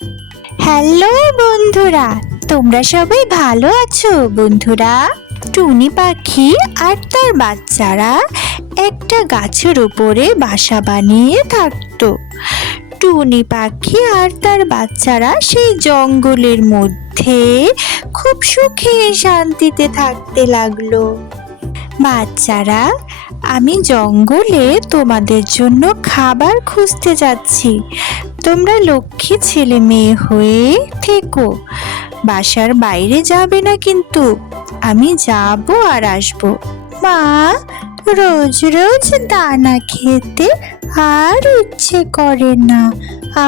Hello বন্ধুরা, তোমরা সবাই ভালো আছো? বন্ধুরা, টুনি পাখি আর তার বাচ্চারা একটা গাছের উপরে বাসা বানিয়ে থাকতো। টুনি পাখি আর তার বাচ্চারা সেই জঙ্গলের মধ্যে খুব সুখে শান্তিতে থাকতে লাগলো। বাচ্চারা, আমি জঙ্গলে তোমাদের জন্য খাবার খুঁজতে যাচ্ছি। তোমরা লক্ষ্মী ছেলে মেয়ে হয়ে থেকো, বাসার বাইরে যাবে না কিন্তু। আমি যাব আর আসব। মা, রোজ রোজ দানা খেতে আর ইচ্ছে করে না।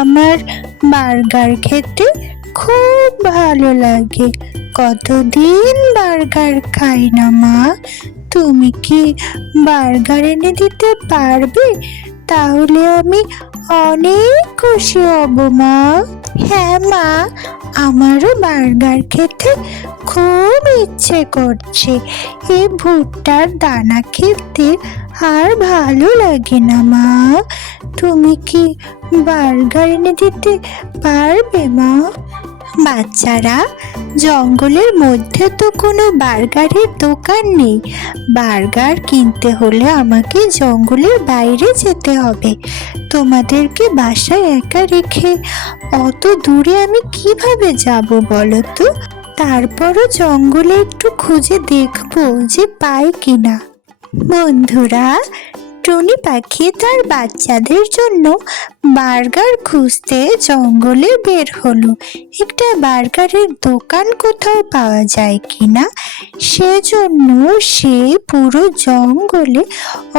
আমার বার্গার খেতে খুব ভালো লাগে। কতদিন বার্গার খাই না মা। তুমি কি বার্গার এনে দিতে পারবে? তাহলে আমি অনেক খুশি হব মা। হ্যাঁ মা, আমারও বার্গার খেতে খুব ইচ্ছে করছে। এই ভুট্টার দানা খেতে আর ভালো লাগে না মা। তুমি কি বার্গার এনে দিতে পারবে মা? বাচ্চারা, জঙ্গলের মধ্যে তো কোনো বার্গারের দোকান নেই। বার্গার কিনতে হলে আমাকে জঙ্গলের বাইরে যেতে হবে। তোমাদেরকে বাসায় একা রেখে অত দূরে আমি কিভাবে যাব বলো তো? তারপরও জঙ্গলে একটু খুঁজে দেখবো যে পাই কিনা। বন্ধুরা, টুনি পাখি তার বাচ্চাদের জন্য বার্গার খুঁজতে জঙ্গলে বের হলো। একটা বার্গারের দোকান কোথাও পাওয়া যায় কিনা সেজন্য সে পুরো জঙ্গলে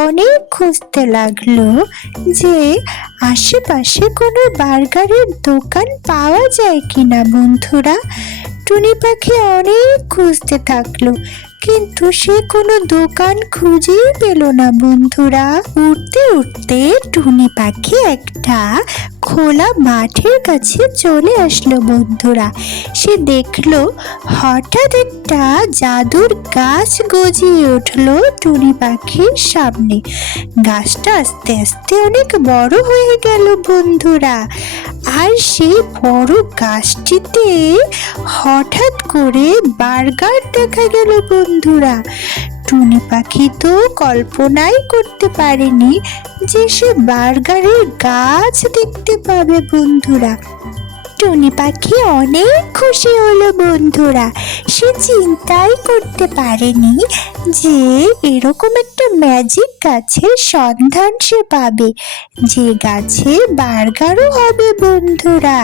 অনেক খুঁজতে লাগলো যে আশেপাশে কোনো বার্গারের দোকান পাওয়া যায় কিনা। বন্ধুরা, টুনি পাখি অনেক খুঁজতে থাকলো, কিন্তু সে কোনো দোকান খুঁজেই পেল না। বন্ধুরা, উঠতে উঠতে টুনি পাখি একটা খোলা মাঠের কাছে চলে আসলো। বন্ধুরা, সে দেখলো হঠাৎ একটা জাদুর গাছ গজিয়ে উঠলো টুনি পাখির সামনে। গাছটা আস্তে আস্তে অনেক বড় হয়ে গেল। বন্ধুরা, আর সেই বড় গাছটিতে হঠাৎ করে বার্গার দেখা গেল। বন্ধুরা, টুনি পাখি তো কল্পনাই করতে পারেনি যে সে বার্গারের গাছ দেখতে পাবে। বন্ধুরা, টুনি পাখি অনেক খুশি হলো। বন্ধুরা, সে চিন্তাই করতে পারেনি যে এরকম একটা ম্যাজিক গাছের সন্ধান সে পাবে, যে গাছে বার্গারও হবে। বন্ধুরা,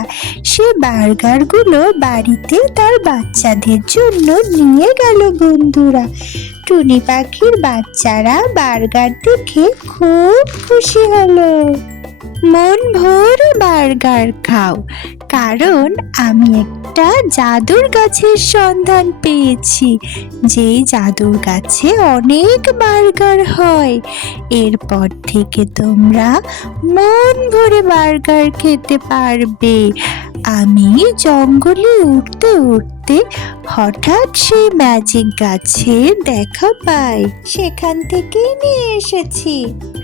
সে বার্গারগুলো বাড়িতে তার বাচ্চাদের জন্য নিয়ে গেল। বন্ধুরা, টুনি পাখির বাচ্চারা বার্গার দেখে খুব খুশি হলো। মন ভরে বার্গার খাও, কারণ আমি একটা জাদুর গাছের সন্ধান পেয়েছি। যেই জাদুর গাছে অনেক বার্গার হয়। এরপর থেকে তোমরা মন ভরে বার্গার খেতে পারবে। আমি জঙ্গলে উঠতে উঠতে হঠাৎ সেই ম্যাজিক গাছের দেখা পাই, সেখান থেকেই নিয়ে এসেছি।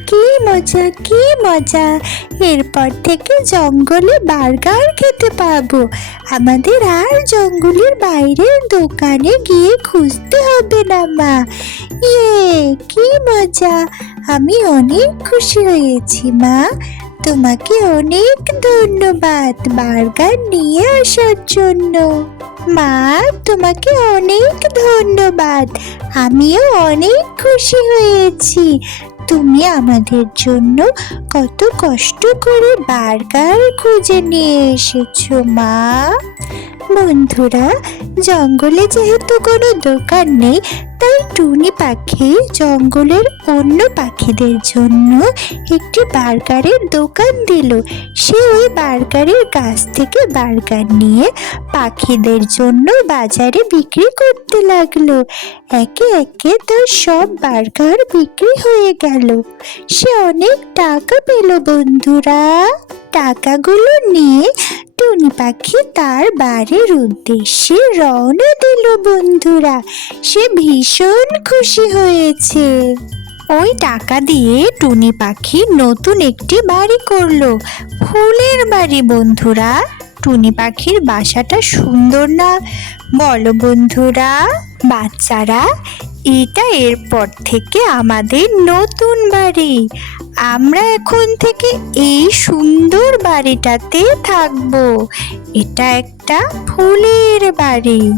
কি মজা, কি মজা! এরপর থেকে জঙ্গলে বার্গার খেতে পাবো। আমাদের আর জঙ্গলের বাইরের দোকানে গিয়ে খুঁজতে হবে না মা। ইয়ে, কি মজা! আমি অনেক খুশি হয়েছি মা। তোমাকে অনেক ধন্যবাদ বার্গার নিয়ে আসার জন্য। মা, তোমাকে অনেক ধন্যবাদ। আমিও অনেক খুশি হয়েছি। তুমি আমাদের জন্য কত কষ্ট করে বার্গার খুঁজে নিয়ে এসেছো মা। বন্ধুরা, জঙ্গলে যেহেতু কোনো দোকান নেই, তাই টুনি পাখি জঙ্গলের অন্য পাখিদের জন্য একটি বার্গারের দোকান দিল। সে ওই বার্গারের গাছ থেকে বার্গার নিয়ে পাখিদের জন্য বাজারে বিক্রি করতে লাগলো। একে একে তার সব বার্গার বিক্রি হয়ে গেল। সে অনেক টাকা পেল। বন্ধুরা, টাকাগুলো নিয়ে টুনি পাখি তার বাড়ির উদ্দেশ্যে রওনা দিল। বন্ধুরা, সে ভীষণ খুশি হয়েছে। ওই টাকা দিয়ে টুনি পাখি নতুন একটি বাড়ি করলো, ফুলের বাড়ি। বন্ধুরা, টুনি পাখির বাসাটা সুন্দর না, বলো বন্ধুরা? বাচ্চারা, এটা এরপর থেকে আমাদের নতুন বাড়ি। আমরা এখন থেকে এই সুন্দর বাড়িটাতে থাকবো। এটা একটা ফুলের বাড়ি।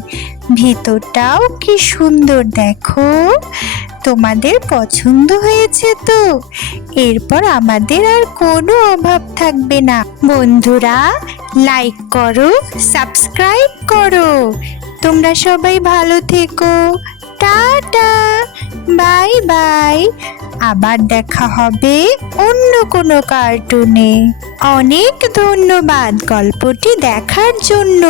ভিতরটাও কি সুন্দর দেখো। তোমাদের পছন্দ হয়েছে তো? এরপর আমাদের আর কোনো অভাব থাকবে না। বন্ধুরা, লাইক করো, সাবস্ক্রাইব করো। তোমরা সবাই ভালো থেকো। Tata, bye bye. আবার দেখা হবে অন্য কোনো কার্টুনে। অনেক ধন্যবাদ গল্পটি দেখার জন্য।